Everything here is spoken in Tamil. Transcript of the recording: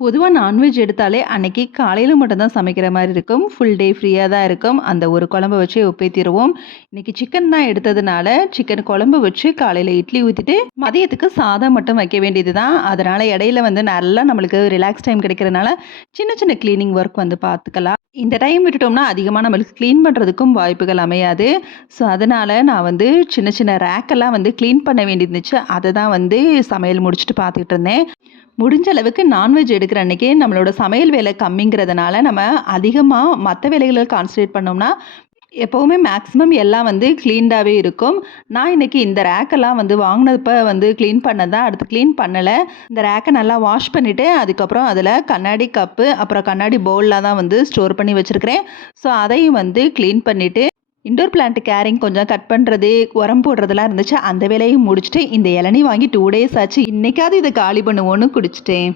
பொதுவா நான்வெஜ் எடுத்தாலே அன்னைக்கு காலையில மட்டும் தான் சமைக்கிற மாரி இருக்கும். ஃபுல் டே ஃப்ரீயா தான் இருக்கும். அந்த ஒரு குழம்ப வச்சே ஒப்பேத்திருவோம். இன்னைக்கு சிக்கன் தான் எடுத்ததுனால, சிக்கன் குழம்பு வச்சு காலையில இட்லி ஊத்திட்டு, மதியத்துக்கு சாதம் மட்டும் வைக்க வேண்டியது தான். அதனால இடையில வந்து நல்லா நம்மளுக்கு ரிலாக்ஸ் டைம் கிடைக்கிறனால, சின்ன சின்ன கிளீனிங் ஒர்க் வந்து பார்த்துக்கலாம். இந்த டைம் விட்டுட்டோம்னா, அதிகமா நம்மளுக்கு கிளீன் பண்றதுக்கும் வாய்ப்புகள் அமையாது. ஸோ, அதனால நான் வந்து சின்ன சின்ன ரேக்கெல்லாம் வந்து கிளீன் பண்ண வேண்டியது இருந்துச்சு. அத தான் வந்து சமையல் முடிச்சுட்டு பார்த்துக்கிட்டு இருந்தேன். முடிஞ்ச அளவுக்கு நான்வெஜ் எடுக்கிற அன்னைக்கு நம்மளோட சமையல் வேலை கம்மிங்கிறதுனால, நம்ம அதிகமா மத்த வேலைகள கான்சன்ட்ரேட் பண்ணோம்னா, எப்பவுமே மேக்ஸிமம் எல்லாம் வந்து கிளீன்டாவே இருக்கும். நான் இன்னைக்கு இந்த ரேக்கெல்லாம் வந்து வாங்குனப்ப வந்து கிளீன் பண்ணது தான். அடுத்து கிளீன் பண்ணல. இந்த ரேக்க நல்லா வாஷ் பண்ணிட்டு, அதுக்கப்புறம் அதில கண்ணாடி கப்பு, அப்புறம் கண்ணாடி பவுல்லாம் தான் வந்து ஸ்டோர் பண்ணி வச்சிருக்கிறேன். ஸோ, அதையும் வந்து கிளீன் பண்ணிட்டு, இன்டோர் பிளான்ட் கேரிங் கொஞ்சம் கட் பண்ணுறது, உரம் போடுறதெல்லாம் இருந்துச்சு. அந்த வேலையும் முடிச்சுட்டு, இந்த இளநீ வாங்கி 2 டேஸ் ஆச்சு. இன்னைக்காவது இத காலி பண்ணுவோன்னு குடிச்சுட்டேன்.